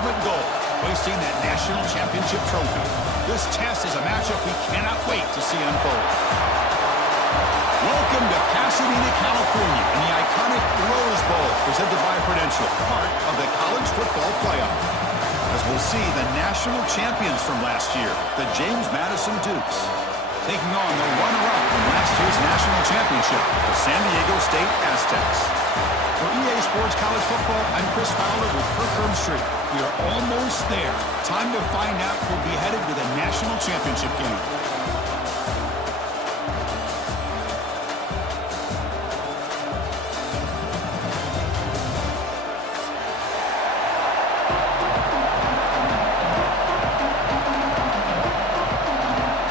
ultimate goal, hoisting that national championship trophy. This test is a matchup we cannot wait to see unfold. Welcome to Pasadena, California, in the iconic Rose Bowl, presented by Prudential, part of the college football playoff. As we'll see, the national champions from last year, the James Madison Dukes, taking on the runner-up from last year's national championship, the San Diego State Aztecs. For EA Sports College Football, I'm Chris Fowler with Kirk Herbstreit. We are almost there. Time to find out who'll be headed to the national championship game.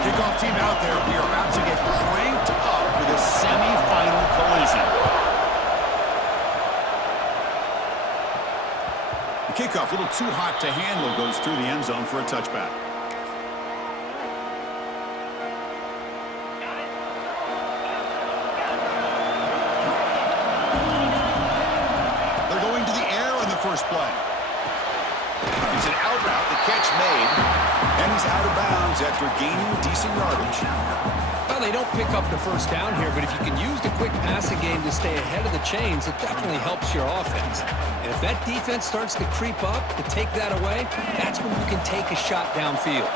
Kickoff team out there. We are about to get cranked up with a semi-final collision. The kickoff, a little too hot to handle, goes through the end zone for a touchback. They're going to the air on the first play. It's an out route, the catch made, and he's out of bounds after gaining decent yardage. Well, they don't pick up the first down here, but if you can use the quick passing game to stay ahead of the chains, it definitely helps your offense. And if that defense starts to creep up to take that away, that's when you can take a shot downfield.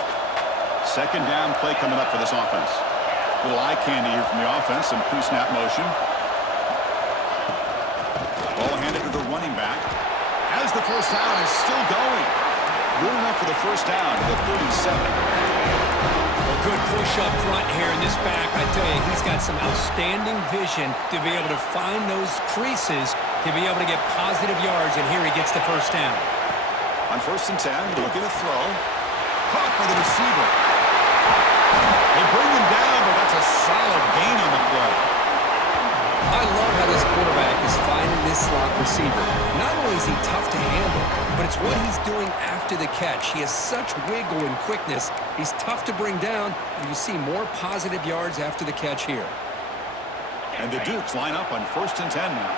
Second down play coming up for this offense. Little eye candy here from the offense, some pre-snap motion. Ball handed to the running back. As the first down is still going. Good enough for the first down to the 37. Well, good push up front here in this back. I tell you, he's got some outstanding vision to be able to find those creases to be able to get positive yards, and here he gets the first down. On 1st and 10, looking to throw. Caught by the receiver. They bring him down, but that's a solid gain on the play. I love how this quarterback is finding this slot receiver. Not only is he tough to handle, but it's what he's doing after the catch. He has such wiggle and quickness. He's tough to bring down, and you see more positive yards after the catch here. And the Dukes line up on 1st and 10 now.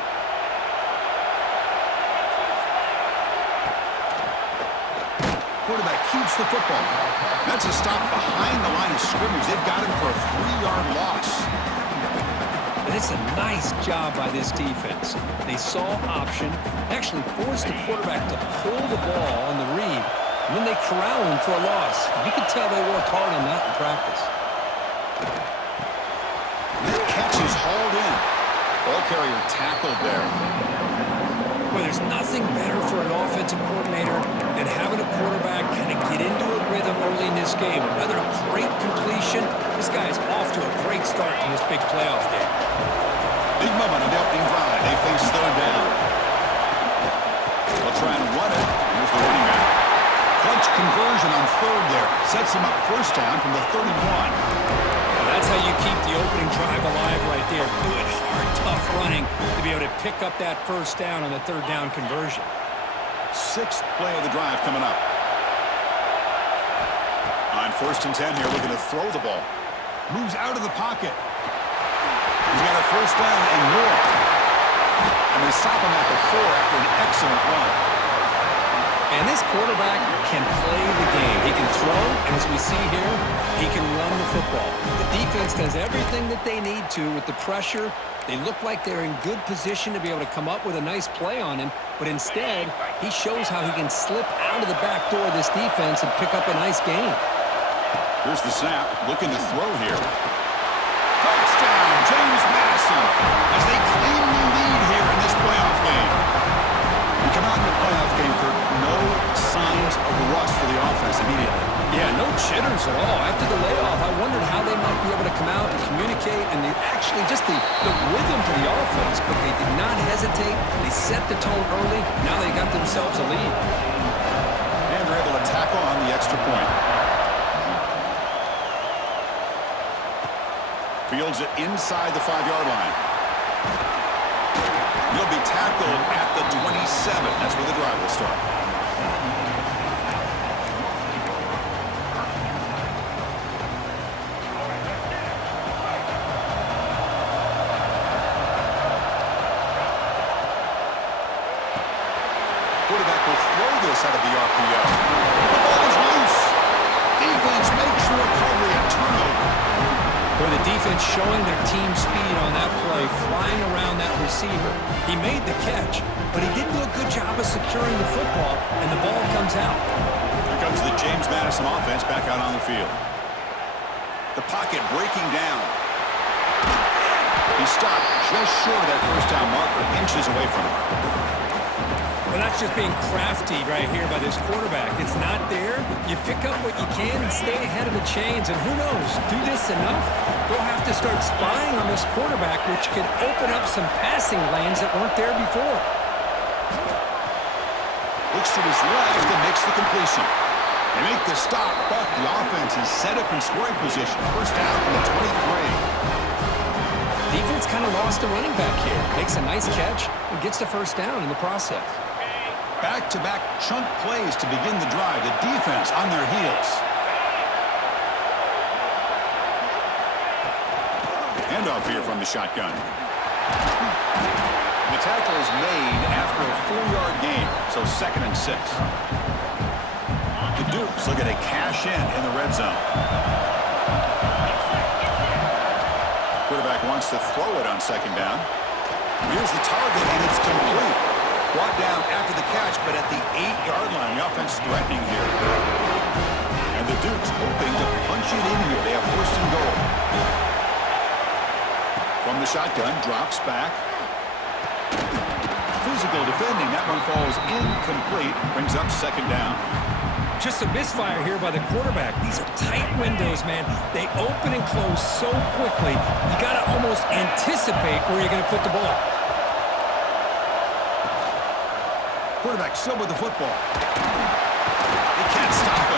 Quarterback keeps the football. That's a stop behind the line of scrimmage. They've got him for a 3-yard loss. And it's a nice job by this defense. They saw option, actually forced the quarterback to pull the ball on the read, and then they corral him for a loss. You can tell they worked hard on that in practice. That catch is hauled in. Ball carrier tackled there. Well, there's nothing better for an offensive coordinator than having a quarterback kind of get into a rhythm early in this game. Another great completion. This guy is off to a great start in this big playoff game. Big moment on the opening drive. They face third down. They'll try and run it. Here's the running back. Clutch conversion on third there. Sets him up first down from the 31. Well, that's how you keep the opening drive alive right there. Good, hard, tough running to be able to pick up that first down on the third down conversion. 6th play of the drive coming up. On 1st and 10 here, looking to throw the ball. Moves out of the pocket. He's got a first down and more. And they stop him at the 4 after an excellent run. And this quarterback can play the game. He can throw, and as we see here, he can run the football. The defense does everything that they need to with the pressure. They look like they're in good position to be able to come up with a nice play on him, but instead, he shows how he can slip out of the back door of this defense and pick up a nice gain. Here's the snap, looking to throw here. Touchdown, James Madison, as they claim the lead here in this playoff game. We come out in the playoff game, Kirk, no signs of rust for the offense immediately. Yeah, no jitters at all. After the layoff, I wondered how they might be able to come out and communicate, and actually just the rhythm to the offense, but they did not hesitate. They set the tone early. Now they got themselves a lead. And they're able to tackle on the extra point. Fields it inside the 5-yard line. He'll be tackled at the 27. That's where the drive will start. Quarterback will throw this out of the RPO. The ball is loose. Defense makes the recovery a turnover. Boy, the defense showing their team speed on that play, flying around that receiver. He made the catch, but he didn't do a good job of securing the football, and the ball comes out. Here comes the James Madison offense back out on the field. The pocket breaking down. He stopped just short of that first down marker, inches away from it. Well, that's just being crafty right here by this quarterback. It's not there. You pick up what you can and stay ahead of the chains. And who knows, do this enough, they'll have to start spying on this quarterback, which could open up some passing lanes that weren't there before. Looks to his left and makes the completion. They make the stop, but the offense is set up in scoring position. First down from the 23. Defense kind of lost a running back here. Makes a nice catch and gets the first down in the process. Back-to-back chunk plays to begin the drive. The defense on their heels. Handoff here from the shotgun. The tackle is made after a 4-yard gain, so 2nd and 6. The Dukes looking to cash in the red zone. Quarterback wants to throw it on 2nd down. Here's the target, and it's complete. Brought down after the catch, but at the 8-yard line, the offense threatening here. And the Dukes hoping to punch it in here. They have 1st and goal. From the shotgun, drops back. Physical defending. That one falls incomplete. Brings up 2nd down. Just a misfire here by the quarterback. These are tight windows, man. They open and close so quickly. You got to almost anticipate where you're going to put the ball. Quarterback still with the football. They can't stop him.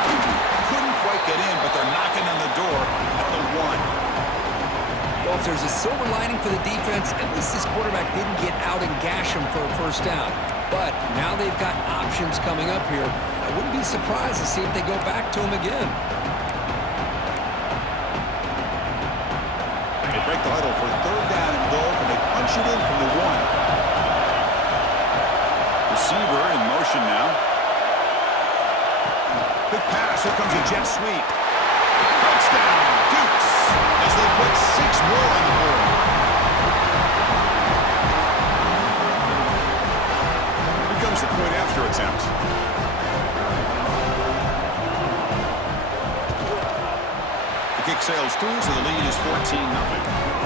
Couldn't quite get in, but they're knocking on the door at the 1. Well, if there's a silver lining for the defense, at least this quarterback didn't get out and gash him for a first down. But now they've got options coming up here. I wouldn't be surprised to see if they go back to him again. They break the huddle for 3rd down and goal, and they punch it in from the 1. Receiver in motion now. Big pass. Here comes a jet sweep. Touchdown, Dukes, as they put 6 more on the board. Here comes the point after attempt. The kick sails through, so the lead is 14-0.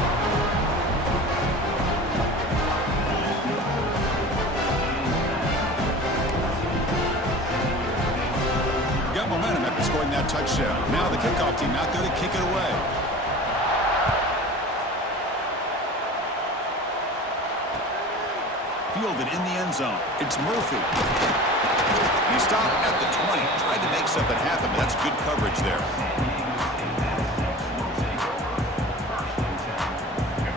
Momentum after scoring that touchdown. Now the kickoff team out there to kick it away. Fielded in the end zone. It's Murphy. He stopped at the 20. Tried to make something happen, but that's good coverage there.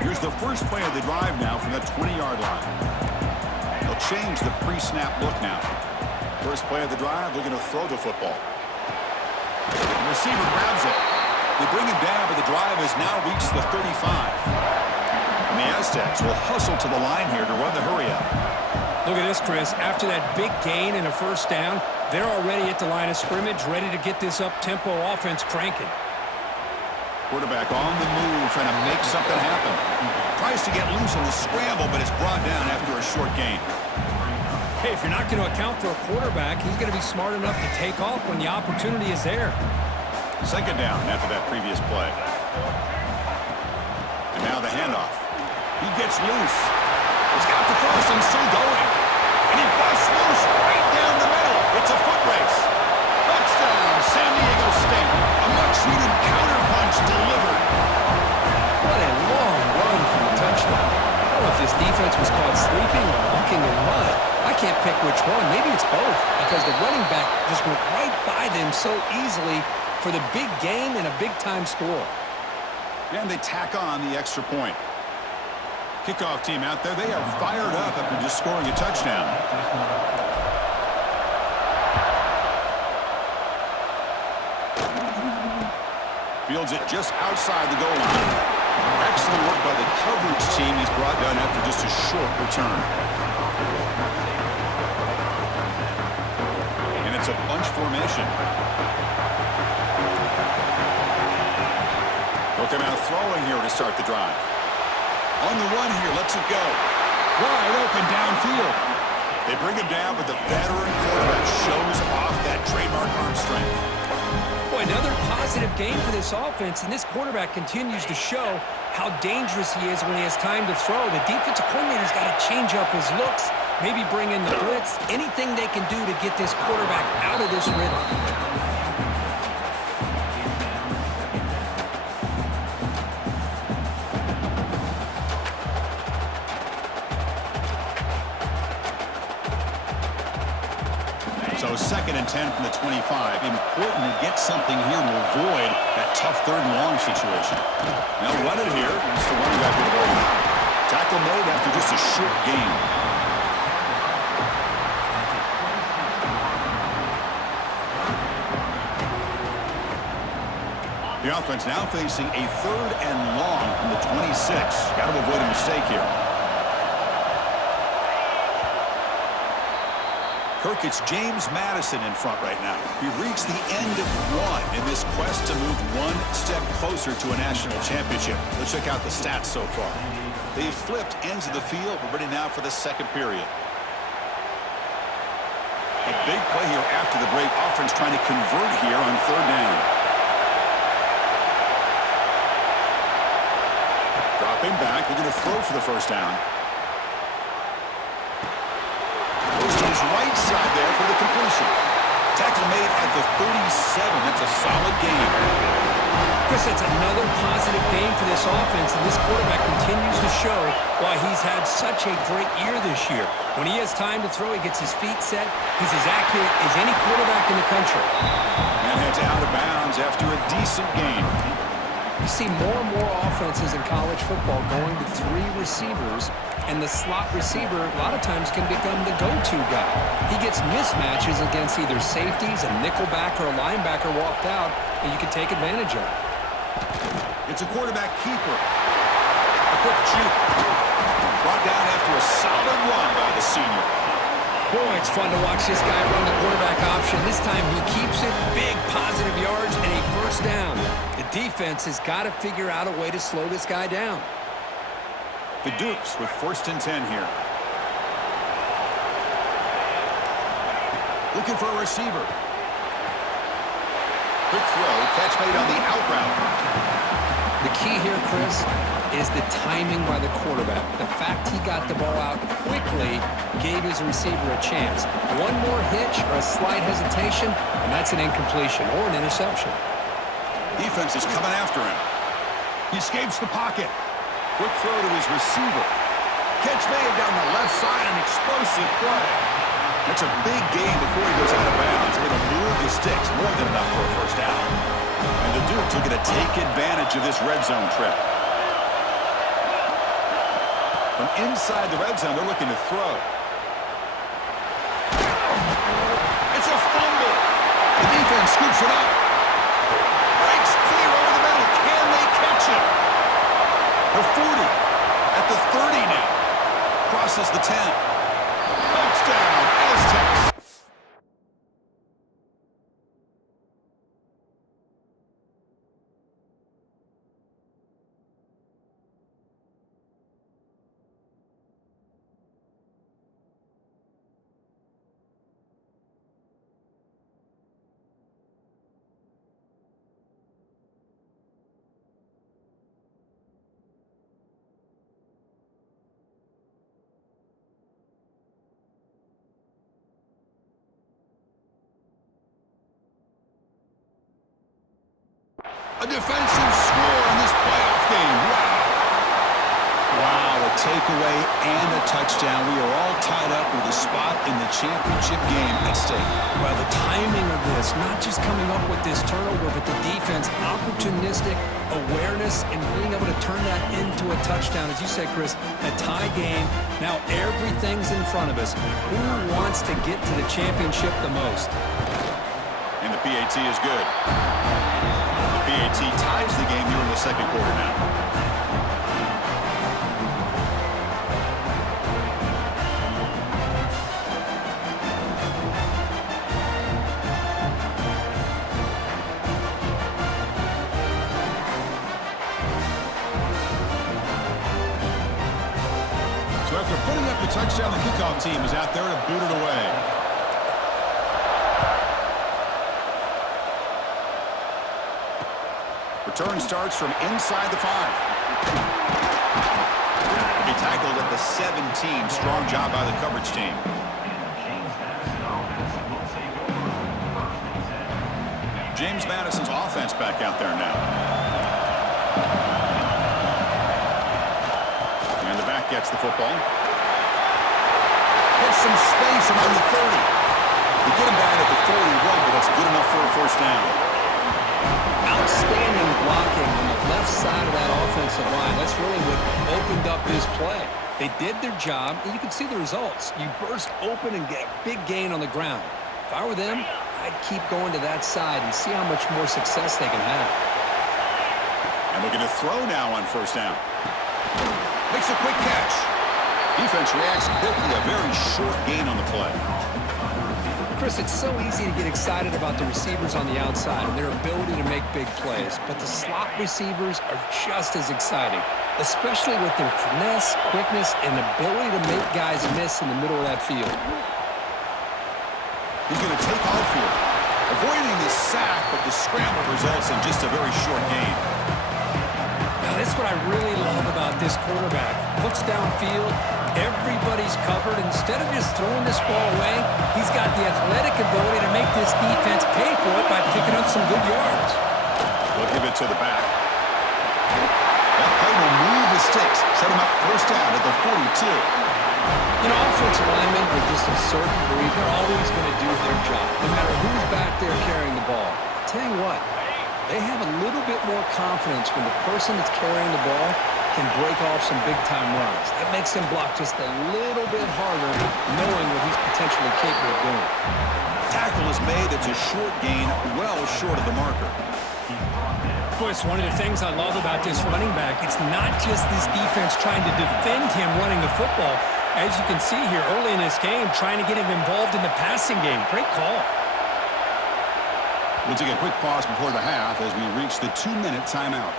Here's the first play of the drive now from the 20-yard line. They'll change the pre-snap look now. First play of the drive, looking to throw the football. The receiver grabs it. They bring him down, but the drive has now reached the 35. And the Aztecs will hustle to the line here to run the hurry-up. Look at this, Chris. After that big gain and a first down, they're already at the line of scrimmage, ready to get this up-tempo offense cranking. Quarterback on the move, trying to make something happen. Tries to get loose on the scramble, but it's brought down after a short gain. Hey, if you're not going to account for a quarterback, he's going to be smart enough to take off when the opportunity is there. 2nd down after that previous play. And now the handoff. He gets loose. He's got the first and still going. And he busts loose right down the middle. It's a foot race. Touchdown, San Diego State. A much-needed counterpunch delivered. What a long run for the touchdown. I don't know if this defense was caught sleeping or walking in mud. I can't pick which one. Maybe it's both, because the running back just went right by them so easily for the big gain and a big-time score. And they tack on the extra point. Kickoff team out there, they are fired up after just scoring a touchdown. Fields it just outside the goal line. Excellent work by the coverage team. He's brought down after just a short return. It's a bunch formation. Looking out throwing here to start the drive. On the run here, lets it go. Wide open downfield. They bring him down, but the veteran quarterback shows off that trademark arm strength. Boy, another positive game for this offense, and this quarterback continues to show how dangerous he is when he has time to throw. The defensive coordinator's got to change up his looks, maybe bring in the blitz, anything they can do to get this quarterback out of this rhythm. So 2nd and 10 from the 25. Important to get something here to avoid that tough 3rd and long situation. Now run it here. It's the running back with the ball. Tackle made after just a short gain. The offense now facing a 3rd and long from the 26. Got to avoid a mistake here. Kirk, it's James Madison in front right now. We've reached the end of one in this quest to move one step closer to a national championship. Let's check out the stats so far. They've flipped ends of the field. We're ready now for the 2nd period. A big play here after the break. Offense trying to convert here on 3rd down. Dropping back. They're going to throw for the 1st down. Goes to his right side there for the completion. Tackle made at the 37. That's a solid game. Chris, that's another positive game for this offense, and this quarterback continues to show why he's had such a great year this year. When he has time to throw, he gets his feet set. He's as accurate as any quarterback in the country. And heads out of bounds after a decent game. You see more and more offenses in college football going to 3 receivers, and the slot receiver a lot of times can become the go-to guy. He gets mismatches against either safeties, a nickelback, or a linebacker walked out, and you can take advantage of it. It's a quarterback keeper. A quick juke. Brought down after a solid run by the senior. Boy, it's fun to watch this guy run the quarterback option. This time he keeps it, big positive yards, and a 1st down. The defense has got to figure out a way to slow this guy down. The Dukes with 1st and 10 here. Looking for a receiver. Quick throw, catch made on the out route. The key here, Chris, is the timing by the quarterback. The fact he got the ball out quickly gave his receiver a chance. One more hitch or a slight hesitation, and that's an incompletion or an interception. Defense is coming after him. He escapes the pocket. Quick throw to his receiver. Catch made down the left side, an explosive play. That's a big gain before he goes out of bounds. It'll move the sticks, more than enough for a 1st down. And the Dukes are going to take advantage of this red zone trip. From inside the red zone, they're looking to throw. It's a fumble. The defense scoops it up. Breaks clear over the middle. Can they catch it? The 40 at the 30 now. Crosses the 10. Touchdown, Aztecs. A defensive score in this playoff game. Wow. Wow, a takeaway and a touchdown. We are all tied up with a spot in the championship game at stake. Well, the timing of this, not just coming up with this turnover, but the defense, opportunistic awareness, and being able to turn that into a touchdown. As you said, Chris, a tie game. Now everything's in front of us. Who wants to get to the championship the most? And the PAT is good. The PAT ties the game here in the 2nd quarter now. kickoff team is out there to boot it away. Return starts from inside the 5. He tackled at the 17. Strong job by the coverage team. James Madison's offense back out there now. And the back gets the football. Gets some space around the 30. They get him down at the 41, but that's good enough for a first down. Outstanding blocking on the left side of that offensive line. That's really what opened up this play. They did their job, and you can see the results. You burst open and get a big gain on the ground. If I were them, I'd keep going to that side and see how much more success they can have. And looking to throw now on first down. Makes a quick catch. Defense reacts quickly. A very short gain on the play. Chris, it's so easy to get excited about the receivers on the outside and their ability to make big plays, but the slot receivers are just as exciting, especially with their finesse, quickness, and ability to make guys miss in the middle of that field. He's going to take off here, avoiding the sack, but the scramble results in just a very short gain. Now, that's what I really love about this quarterback. Looks downfield, everybody's covered. Instead of just throwing this ball away, he's got the athletic ability to make this defense pay for it by picking up some good yards. They'll give it to the back. That play will move the sticks, set him up first down at the 42. You know, offensive linemen are just a certain breed. They're always going to do their job, no matter who's back there carrying the ball. I'll tell you what, they have a little bit more confidence when the person that's carrying the ball can break off some big-time runs. That makes him block just a little bit harder, knowing what he's potentially capable of doing. Tackle is made. It's a short gain, well short of the marker. Boy, it's one of the things I love about this running back. It's not just this defense trying to defend him running the football. As you can see here early in this game, trying to get him involved in the passing game. Great call. We'll take a quick pause before the half as we reach the 2-minute timeout.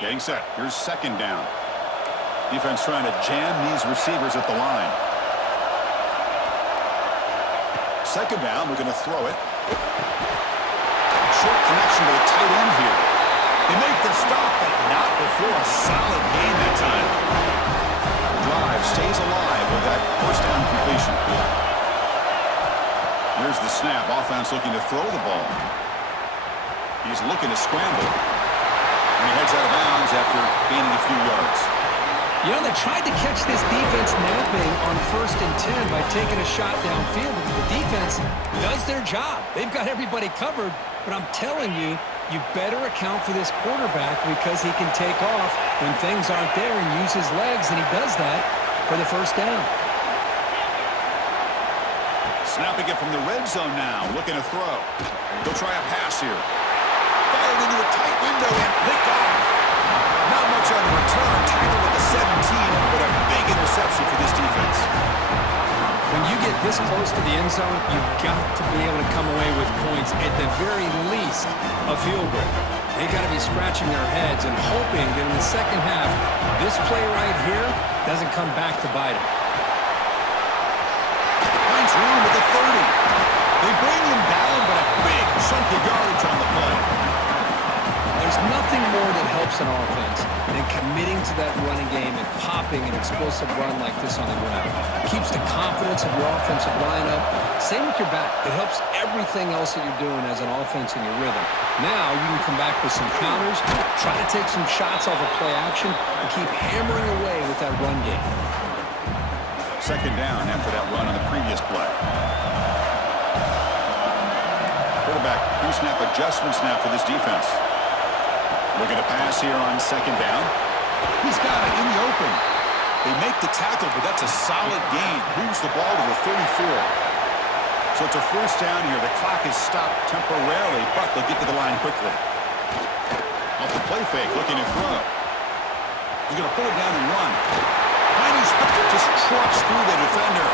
Getting set. Here's second down. Defense trying to jam these receivers at the line. Second down, we're going to throw it. Short connection to the tight end here. They make the stop, but not before a solid gain that time. The drive stays alive with that first down completion. Here's the snap. Offense looking to throw the ball. He's looking to scramble. And he heads out of bounds after gaining a few yards. You know, they tried to catch this defense napping on 1st and 10 by taking a shot downfield. The defense does their job. They've got everybody covered, but I'm telling you, you better account for this quarterback because he can take off when things aren't there and use his legs, and he does that for the first down. Snapping it from the red zone now, looking to throw. He'll try a pass here. Fired into a tight window and picked off. Not much on the return. Tackled at the 17, but a big interception for this defense. When you get this close to the end zone, you've got to be able to come away with points, at the very least, a field goal. They've got to be scratching their heads and hoping that in the second half, this play right here doesn't come back to bite them. Finds room at the 30. They bring him down, but a big chunk of yardage on the play. There's nothing more that helps an offense than committing to that running game and popping an explosive run like this on the ground. It keeps the confidence of your offensive lineup. Same with your back. It helps everything else that you're doing as an offense in your rhythm. Now you can come back with some counters, try to take some shots off of play action, and keep hammering away with that run game. Second down after that run on the previous play. Quarterback pre-snap adjustment snap for this defense. Looking to pass here on second down. He's got it in the open. They make the tackle, but that's a solid gain. Moves the ball to the 34. So it's a first down here. The clock is stopped temporarily, but they'll get to the line quickly. Off the play fake, looking to throw. He's going to pull it down and run. Finding spot, just trucks through the defender.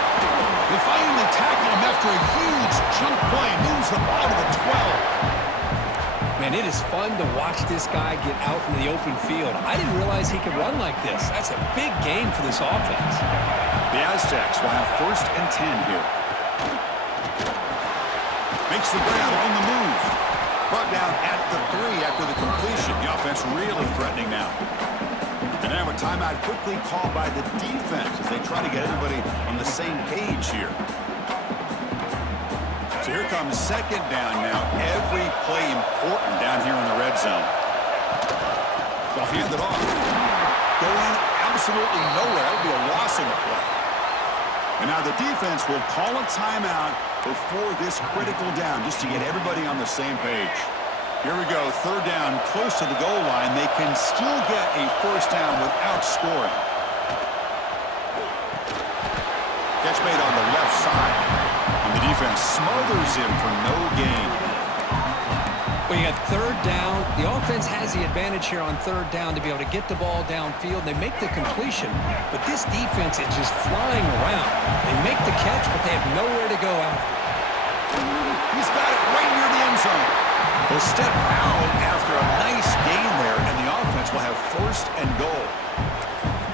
They finally tackle him after a huge chunk play. Moves the ball to the 12. Man, it is fun to watch this guy get out in the open field. I didn't realize he could run like this. That's a big game for this offense. The Aztecs will have 1st and 10 here. Makes the grab on the move. Brought down at the 3 after the completion. The offense really threatening now. And now a timeout quickly called by the defense as they try to get everybody on the same page here. So here comes 2nd down now. Every play important down here in the red zone. They'll hand it off. Going absolutely nowhere. That would be a loss in the play. And now the defense will call a timeout before this critical down just to get everybody on the same page. Here we go, 3rd down, close to the goal line. They can still get a 1st down without scoring. Catch made on the left side. And the defense smothers him for no gain. Well, you got 3rd down. The offense has the advantage here on 3rd down to be able to get the ball downfield. They make the completion, but this defense is just flying around. They make the catch, but they have nowhere to go after. He's got it right near the end zone. They'll step out after a nice gain there, and the offense will have 1st and goal.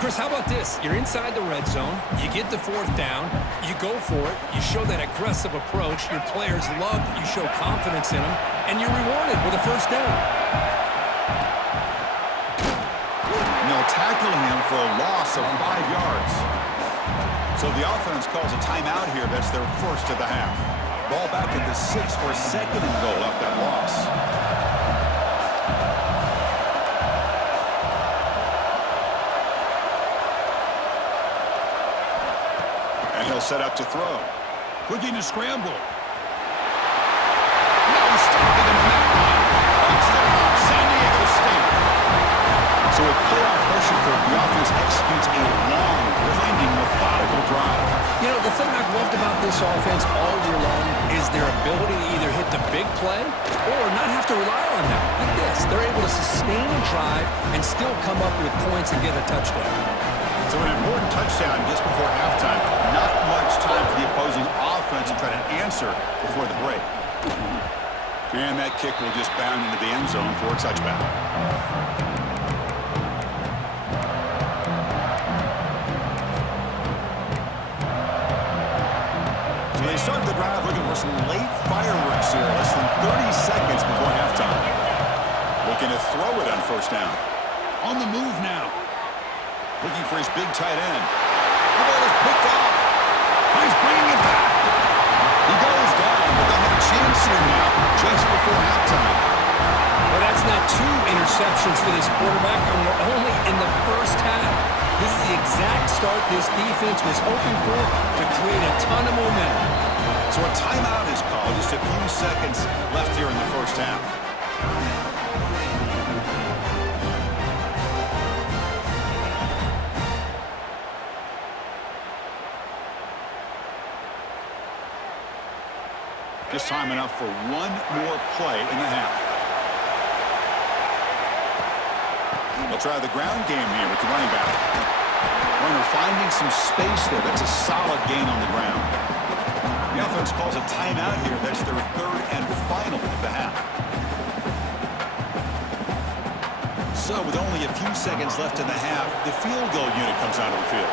Chris, how about this? You're inside the red zone. You get the 4th down. You go for it. You show that aggressive approach. Your players love that you show confidence in them, and you're rewarded with a 1st down. And they'll tackle him for a loss of 5 yards. So the offense calls a timeout here. That's their 1st of the half. Ball back at the 6 for 2nd and goal off that loss. And he'll set up to throw. Looking to scramble. No stopping him on that one. Touchdown, San Diego State. So with playoff pressure for the offense executes a long, grinding, methodical drive. You know, the thing I've loved about this offense all year long is their ability to either hit the big play or not have to rely on them. Like this, they're able to sustain a drive and still come up with points and get a touchdown. So an important touchdown just before halftime. Not much time for the opposing offense to try to answer before the break. And that kick will just bound into the end zone for a touchback. So they start the drive looking for some late fireworks here. Less than 30 seconds before halftime. Looking to throw it on 1st down. On the move now. Looking for his big tight end. The ball is picked off. He's bringing it back. He goes down, but they'll have a chance here now just before halftime. Well, that's not 2 interceptions for this quarterback, and we're only in the 1st half. This is the exact start this defense was hoping for to create a ton of momentum. So a timeout is called. Just a few seconds left here in the 1st half. Just time enough for one more play in the half. They'll try the ground game here with the running back. Runner finding some space there. That's a solid gain on the ground. The offense calls a timeout here. That's their 3rd and final of the half. So with only a few seconds left in the half, the field goal unit comes out of the field.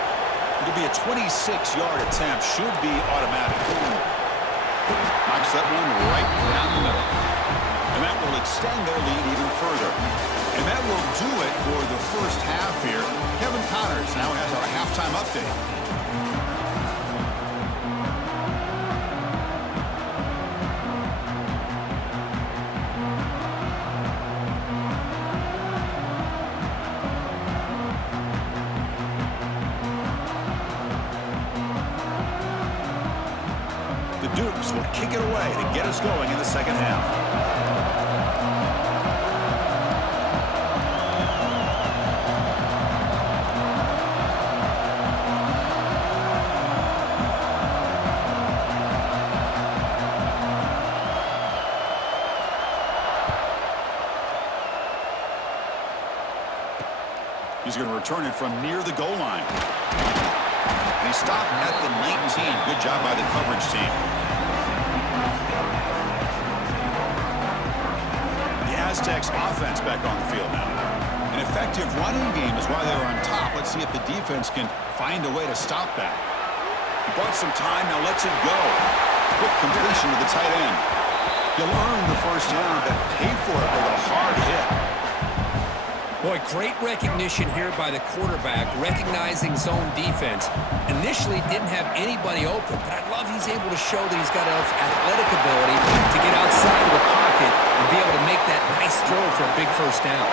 It'll be a 26-yard attempt. Should be automatic. Knocks that one right down the middle. And that will extend their lead even further. And that will do it for the 1st half here. Kevin Connors now has our halftime update. The Dukes will kick it away to get us going in the 2nd half. He's going to return it from near the goal line. And he stopped at the 19. Good job by the coverage team. The Aztecs offense back on the field now. An effective running game is why they were on top. Let's see if the defense can find a way to stop that. He bought some time, now lets it go. Quick completion to the tight end. He'll earn the first down, but pay for it with a hard hit. Boy, great recognition here by the quarterback, recognizing zone defense. Initially didn't have anybody open, but I love he's able to show that he's got enough athletic ability to get outside of the pocket and be able to make that nice throw for a big first down.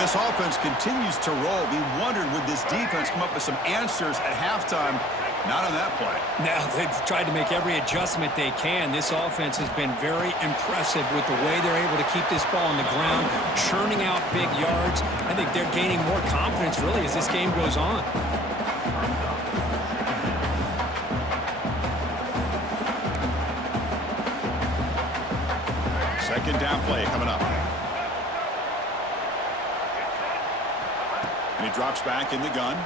This offense continues to roll. We wondered, would this defense come up with some answers at halftime? Not on that play. Now, they've tried to make every adjustment they can. This offense has been very impressive with the way they're able to keep this ball on the ground, churning out big yards. I think they're gaining more confidence, really, as this game goes on. Second down play coming up. And he drops back in the gun.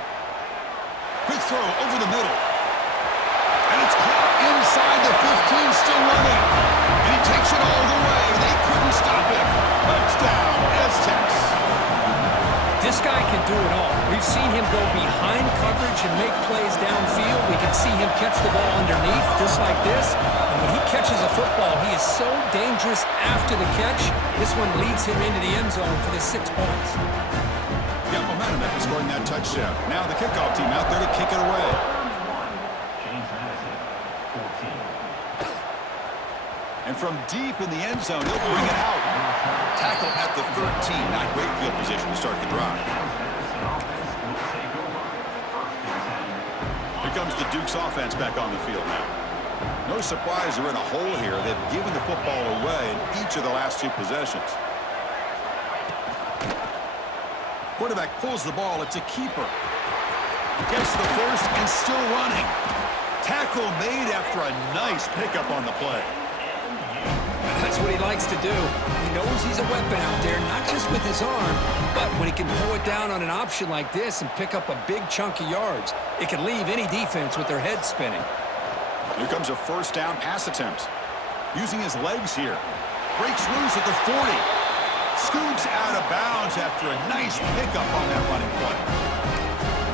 Quick throw over the middle. And it's caught inside the 15, still running. And he takes it all the way. They couldn't stop him. Touchdown, Aztecs. This guy can do it all. We've seen him go behind coverage and make plays downfield. We can see him catch the ball underneath, just like this. And when he catches a football, he is so dangerous after the catch. This one leads him into the end zone for the 6 points. Got momentum after scoring that touchdown. Now the kickoff team out there to kick it away. And from deep in the end zone, he'll bring it out. Tackle at the 13. Not great field position to start the drive. Here comes the Duke's offense back on the field now. No surprise they're in a hole here. They've given the football away in each of the last 2 possessions. Quarterback pulls the ball. It's a keeper. Gets the first and still running. Tackle made after a nice pickup on the play. That's what he likes to do. He knows he's a weapon out there, not just with his arm, but when he can pull it down on an option like this and pick up a big chunk of yards, it can leave any defense with their head spinning. Here comes a first down pass attempt. Using his legs here. Breaks loose at the 40. Scoots out of bounds after a nice pickup on that running play.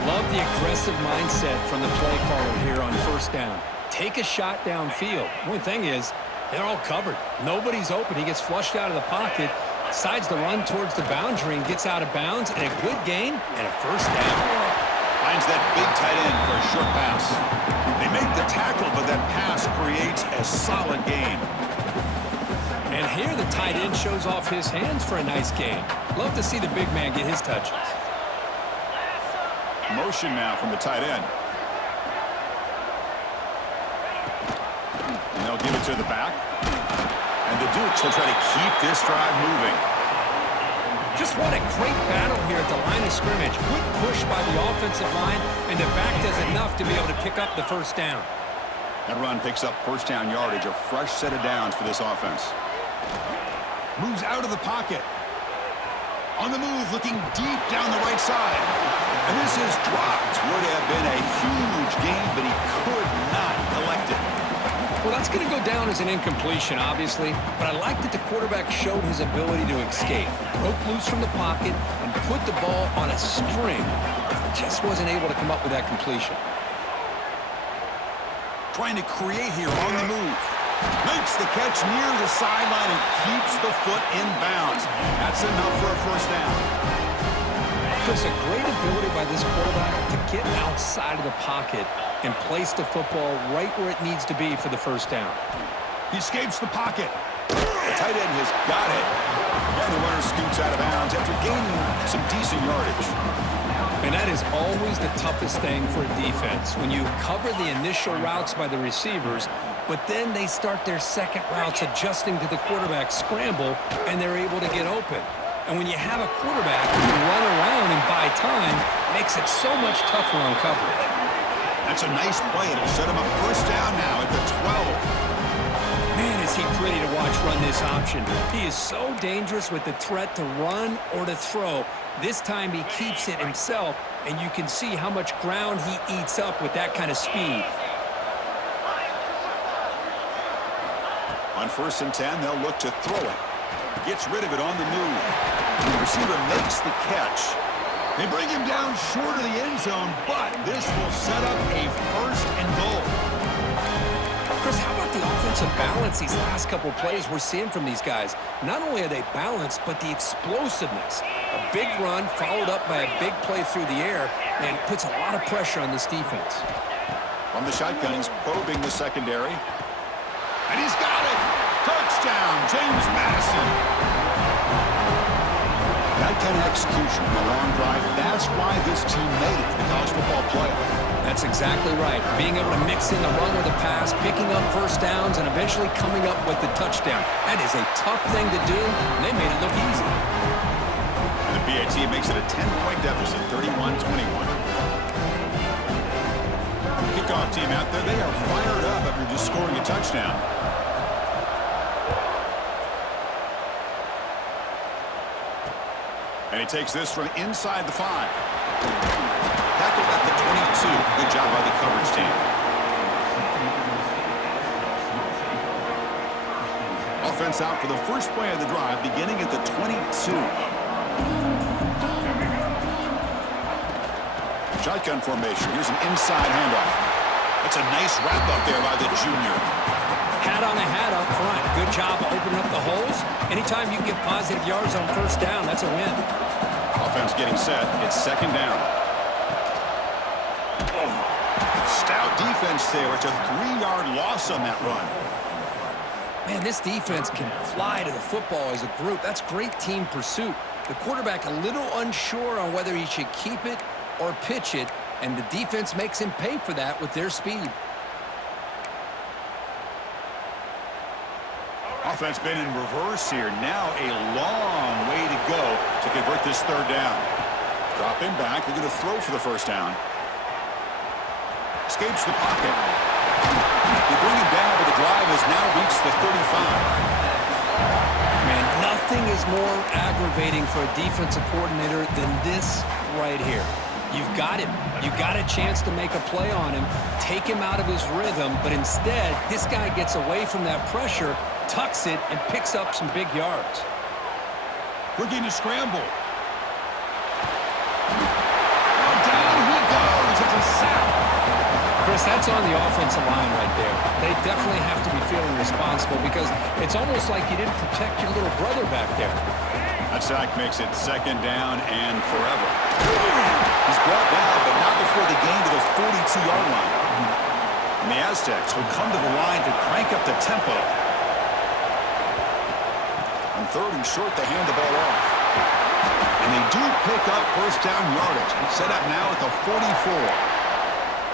Love the aggressive mindset from the play caller here on first down. Take a shot downfield. One thing is, they're all covered. Nobody's open. He gets flushed out of the pocket, decides to run towards the boundary and gets out of bounds, and a good gain and a first down. Finds that big tight end for a short pass. They make the tackle, but that pass creates a solid gain. And here the tight end shows off his hands for a nice gain. Love to see the big man get his touches. Motion now from the tight end. And they'll give it to the back. And the Dukes will try to keep this drive moving. Just what a great battle here at the line of scrimmage. Good push by the offensive line, and the back does enough to be able to pick up the first down. That run picks up first down yardage, a fresh set of downs for this offense. Moves out of the pocket. On the move, looking deep down the right side. And this is dropped. Would have been a huge gain, but he could not collect it. Well, that's going to go down as an incompletion, obviously, but I like that the quarterback showed his ability to escape. Broke loose from the pocket and put the ball on a string. Just wasn't able to come up with that completion. Trying to create here on the move. Makes the catch near the sideline and keeps the foot in bounds. That's enough for a first down. Chris, a great ability by this quarterback to get outside of the pocket and place the football right where it needs to be for the first down. He escapes the pocket. The tight end has got it. And the runner scoots out of bounds after gaining some decent yardage. And that is always the toughest thing for a defense, when you cover the initial routes by the receivers, but then they start their second routes adjusting to the quarterback's scramble, and they're able to get open. And when you have a quarterback who can run around and buy time, it makes it so much tougher on coverage. That's a nice play. It'll set him up first down now at the 12. Man, his is he pretty to watch run this option. He is so dangerous with the threat to run or to throw. This time he keeps it himself, and you can see how much ground he eats up with that kind of speed. On 1st and 10, they'll look to throw it. Gets rid of it on the move. The receiver makes the catch. They bring him down short of the end zone, but this will set up a 1st and goal. Chris, how about the offensive balance these last couple plays we're seeing from these guys? Not only are they balanced, but the explosiveness. A big run followed up by a big play through the air, and puts a lot of pressure on this defense. From the shotgun, he's probing the secondary. And he's got it! Touchdown, James Madison! That kind of execution on a long drive, that's why this team made it to the college football playoff. That's exactly right. Being able to mix in the run with the pass, picking up first downs, and eventually coming up with the touchdown. That is a tough thing to do, and they made it look easy. And the PAT makes it a 10-point deficit, 31-21. Kickoff team out there, they are fired up after just scoring a touchdown. And he takes this from inside the 5. Tackled at the 22. Good job by the coverage team. Offense out for the first play of the drive, beginning at the 22. Shotgun formation. Here's an inside handoff. That's a nice wrap up there by the junior. Hat on a hat up front. Good job opening up the holes. Anytime you can get positive yards on first down, that's a win. Offense getting set. It's 2nd down. Stout defense there. It's a 3-yard loss on that run. Man, this defense can fly to the football as a group. That's great team pursuit. The quarterback a little unsure on whether he should keep it or pitch it, and the defense makes him pay for that with their speed. Offense been in reverse here. Now a long way to go to convert this 3rd down. Dropping back. They're going to throw for the first down. Escapes the pocket. They bring him down, but the drive has now reached the 35. Man, nothing is more aggravating for a defensive coordinator than this right here. You've got him. You've got a chance to make a play on him, take him out of his rhythm, but instead, this guy gets away from that pressure, tucks it, and picks up some big yards. Looking to scramble. And down he goes. It's a sack. Chris, that's on the offensive line right there. They definitely have to be feeling responsible because it's almost like you didn't protect your little brother back there. That sack makes it 2nd down and forever. He's brought down, but not before they gain to the 42-yard line. And the Aztecs will come to the line to crank up the tempo. On 3rd and short, they hand the ball off. And they do pick up first down yardage. Set up now at the 44.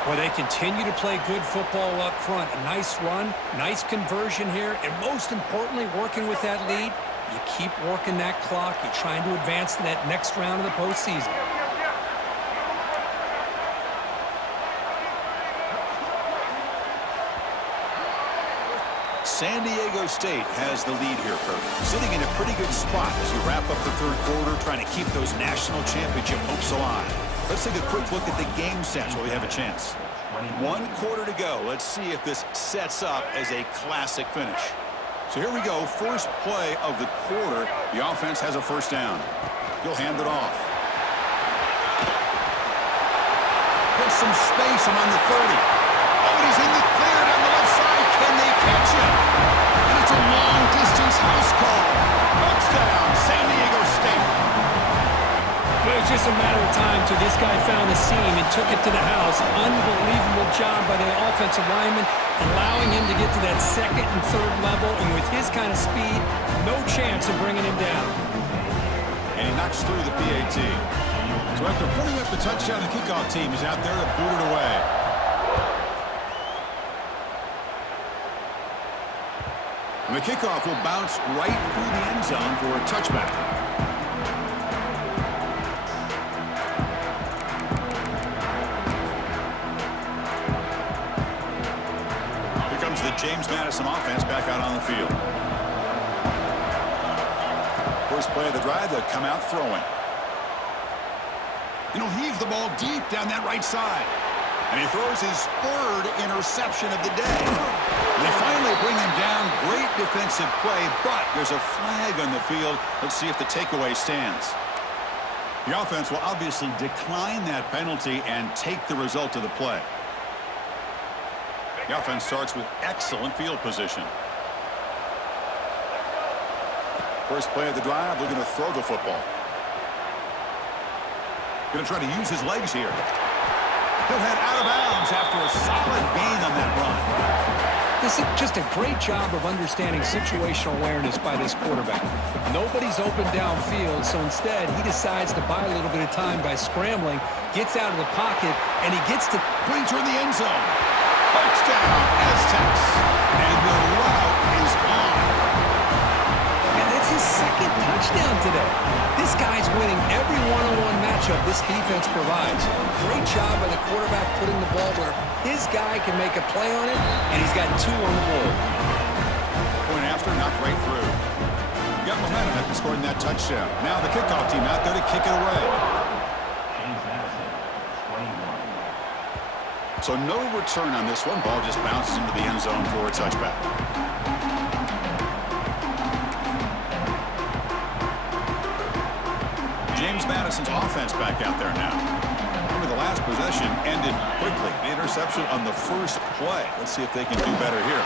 Well, they continue to play good football up front. A nice run, nice conversion here, and most importantly, working with that lead, you keep working that clock. You're trying to advance to that next round of the postseason. San Diego State has the lead here, Kirk. Sitting in a pretty good spot as we wrap up the 3rd quarter, trying to keep those national championship hopes alive. Let's take a quick look at the game stats while we have a chance. 1 quarter to go. Let's see if this sets up as a classic finish. So here we go. First play of the quarter. The offense has a first down. He'll hand it off. Gets some space around the 30. Oh, and he's in the clear down the left side. Can they catch him? And it's a long-distance house call. Touchdown, San Diego State. But it was just a matter of time till this guy found the seam and took it to the house. Unbelievable job by the offensive lineman, allowing him to get to that 2nd and 3rd level, and with his kind of speed, no chance of bringing him down. And he knocks through the PAT. So after putting up the touchdown, the kickoff team is out there to boot it away. And the kickoff will bounce right through the end zone for a touchback. James Madison offense back out on the field. First play of the drive, they'll come out throwing. And he'll heave the ball deep down that right side. And he throws his third interception of the day. They finally bring him down. Great defensive play, but there's a flag on the field. Let's see if the takeaway stands. The offense will obviously decline that penalty and take the result of the play. The offense starts with excellent field position. First play of the drive, they're going to throw the football. Going to try to use his legs here. He'll head out of bounds after a solid gain on that run. This is just a great job of understanding situational awareness by this quarterback. Nobody's open downfield, so instead he decides to buy a little bit of time by scrambling, gets out of the pocket, and he gets to brings her in the end zone. Touchdown, Aztecs. And the route is on. And that's his second touchdown today. This guy's winning every one-on-one matchup this defense provides. Great job by the quarterback putting the ball where his guy can make a play on it, and he's got 2 on the board. Point after, knocked right through. Got momentum after scoring that touchdown. Now the kickoff team out there to kick it away. So no return on this one. Ball just bounces into the end zone for a touchback. James Madison's offense back out there now. Remember, the last possession ended quickly. The interception on the first play. Let's see if they can do better here.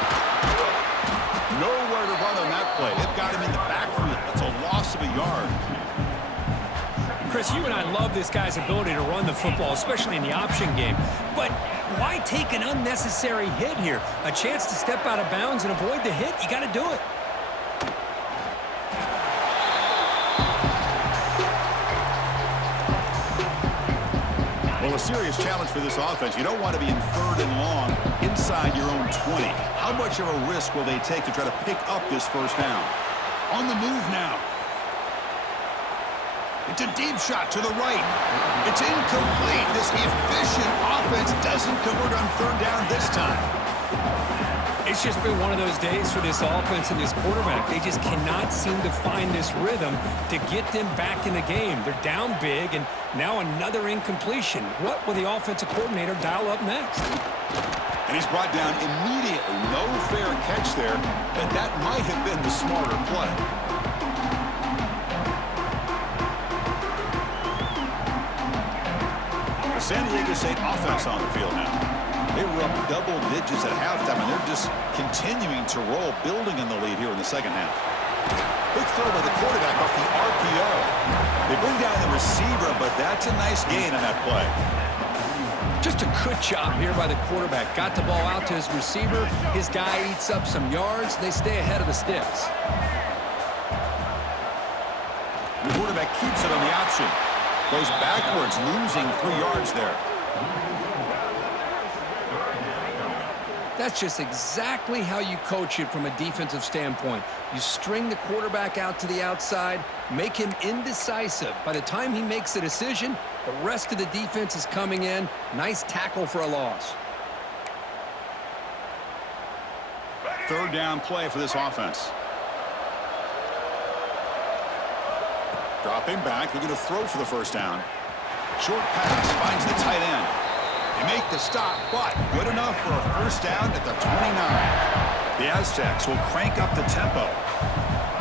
Nowhere to run on that play. They've got him in the backfield. That's a loss of a yard. Chris, you and I love this guy's ability to run the football, especially in the option game. But why take an unnecessary hit here? A chance to step out of bounds and avoid the hit? You got to do it. Well, a serious challenge for this offense. You don't want to be in 3rd and long inside your own 20. How much of a risk will they take to try to pick up this first down? On the move now. It's a deep shot to the right. It's incomplete. This efficient offense doesn't convert on 3rd down this time. It's just been one of those days for this offense and this quarterback. They just cannot seem to find this rhythm to get them back in the game. They're down big, and now another incompletion. What will the offensive coordinator dial up next? And he's brought down immediately. No fair catch there, but that might have been the smarter play. The San Diego State offense on the field now. They were up double digits at halftime, and they're just continuing to roll, building in the lead here in the second half. Big throw by the quarterback off the RPO. They bring down the receiver, but that's a nice gain on that play. Just a good job here by the quarterback. Got the ball out to his receiver. His guy eats up some yards. They stay ahead of the sticks. The quarterback keeps it on the option. Goes backwards, losing 3 yards there. That's just exactly how you coach it from a defensive standpoint. You string the quarterback out to the outside, make him indecisive. By the time he makes a decision, the rest of the defense is coming in. Nice tackle for a loss. 3rd down play for this offense. Dropping back, they're going to throw for the first down. Short pass finds the tight end. They make the stop, but good enough for a first down at the 29. The Aztecs will crank up the tempo.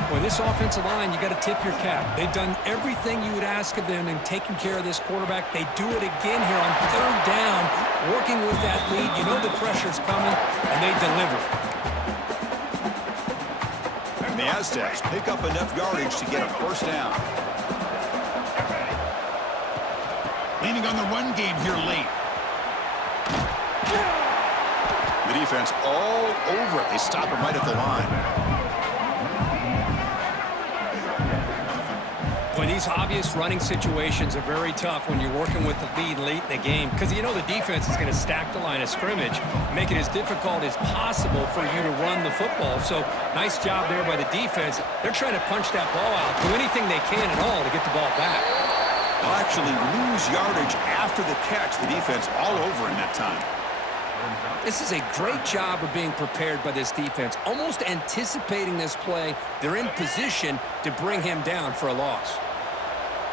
Boy, this offensive line, you got to tip your cap. They've done everything you would ask of them in taking care of this quarterback. They do it again here on 3rd down, working with that lead. You know the pressure's coming, and they deliver. And the Aztecs pick up enough yardage to get a first down. Leaning on the run game here late. The defense all over it. They stop him right at the line. Boy, these obvious running situations are very tough when you're working with the lead late in the game, because you know the defense is going to stack the line of scrimmage, make it as difficult as possible for you to run the football. So nice job there by the defense. They're trying to punch that ball out, do anything they can at all to get the ball back. They'll actually lose yardage after the catch. The defense all over in that time. This is a great job of being prepared by this defense, almost anticipating this play. They're in position to bring him down for a loss.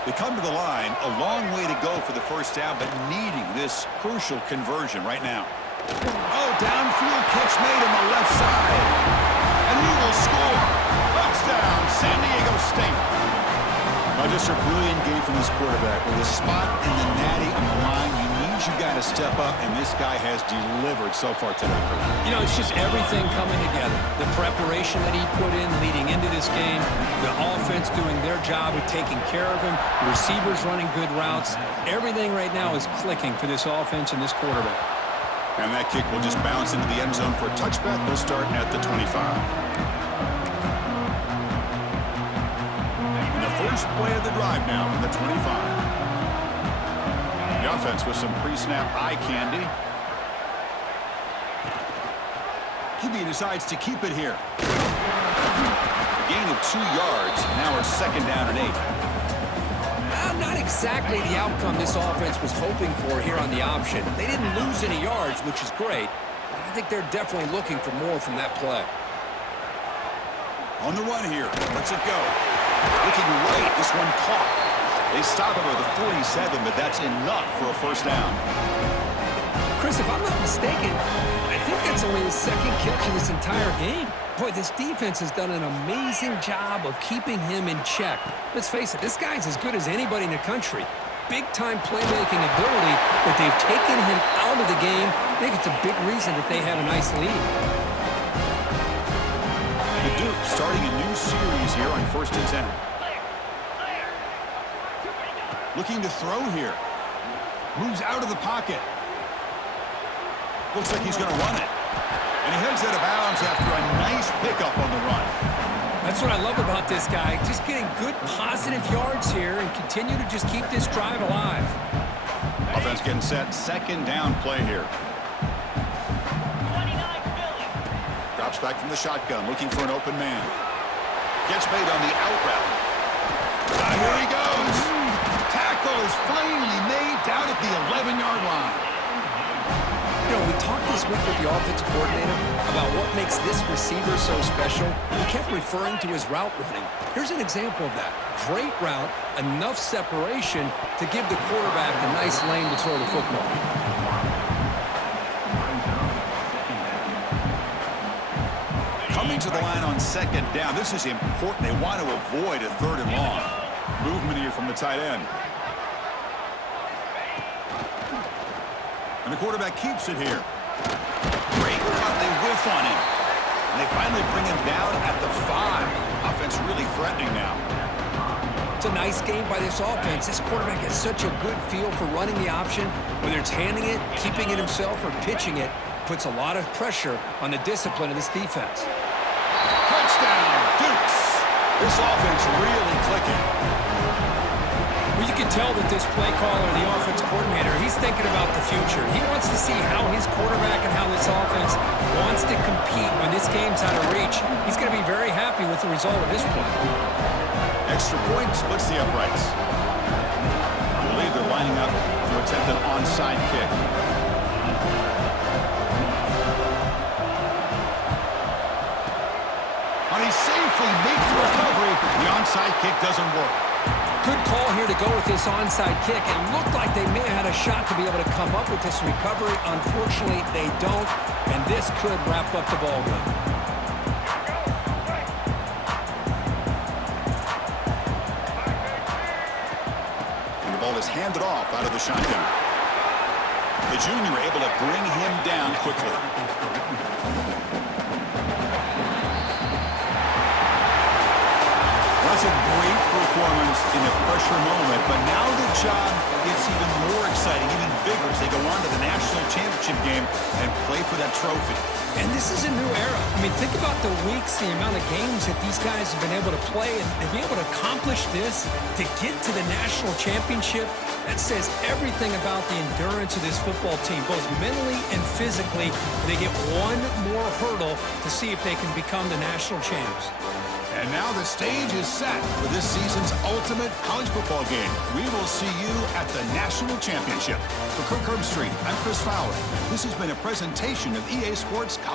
They come to the line, a long way to go for the first down, but needing this crucial conversion right now. Oh, downfield catch made on the left side. And he will score. Touchdown, San Diego State. Now, just a brilliant game from this quarterback. With a spot in the natty on the line, you got to step up, and this guy has delivered so far tonight. You know, it's just everything coming together. The preparation that he put in leading into this game, the offense doing their job of taking care of him, the receivers running good routes. Everything right now is clicking for this offense and this quarterback. And that kick will just bounce into the end zone for a touchback. They'll start at the 25. And the first play of the drive now from the 25. The offense with some pre-snap eye candy. QB decides to keep it here. A gain of 2 yards. Now it's 2nd down and 8. Not exactly the outcome this offense was hoping for here on the option. They didn't lose any yards, which is great. I think they're definitely looking for more from that play. On the run here. Let's it go. Looking right. This one caught. They stop him at the 47, but that's enough for a first down. Chris, if I'm not mistaken, I think that's only his 2nd catch of this entire game. Boy, this defense has done an amazing job of keeping him in check. Let's face it, this guy's as good as anybody in the country. Big-time playmaking ability, but they've taken him out of the game. I think it's a big reason that they had a nice lead. The Duke starting a new series here on 1st and 10. Looking to throw here. Moves out of the pocket. Looks like he's going to run it. And he heads out of bounds after a nice pickup on the run. That's what I love about this guy. Just getting good positive yards here and continue to just keep this drive alive. Offense getting set. 2nd down play here. Drops back from the shotgun. Looking for an open man. Gets made on the out route. Here he goes. Tackle is finally made down at the 11-yard line. You know, we talked this week with the offensive coordinator about what makes this receiver so special. He kept referring to his route running. Here's an example of that. Great route, enough separation to give the quarterback a nice lane to throw the football. Coming to the line on 2nd down. This is important. They want to avoid a 3rd and long. Movement here from the tight end. And the quarterback keeps it here. Great cut. They whiff on him. And they finally bring him down at the 5. Offense really threatening now. It's a nice game by this offense. This quarterback has such a good feel for running the option. Whether it's handing it, keeping it himself, or pitching it, puts a lot of pressure on the discipline of this defense. Touchdown, Dukes. This offense really clicking. Well, you can tell that this play caller, the offensive coordinator, he's thinking about the future. He wants to see how his quarterback and how this offense wants to compete when this game's out of reach. He's going to be very happy with the result of this play. Extra point splits the uprights. I believe they're lining up to attempt an onside kick. And he safely makes the recovery. The onside kick doesn't work. Good call here to go with this onside kick. It looked like they may have had a shot to be able to come up with this recovery. Unfortunately, they don't, and this could wrap up the ball game. And the ball is handed off out of the shotgun. The junior able to bring him down quickly. That's a great performance in a pressure moment, but now the job gets even more exciting, even bigger as they go on to the national championship game and play for that trophy. And this is a new era. I mean, think about the weeks, the amount of games that these guys have been able to play, and to be able to accomplish this, to get to the national championship, that says everything about the endurance of this football team, both mentally and physically. They get one more hurdle to see if they can become the national champs. And now the stage is set for this season's ultimate college football game. We will see you at the National Championship. For Kirk Herbstreit, I'm Chris Fowler. This has been a presentation of EA Sports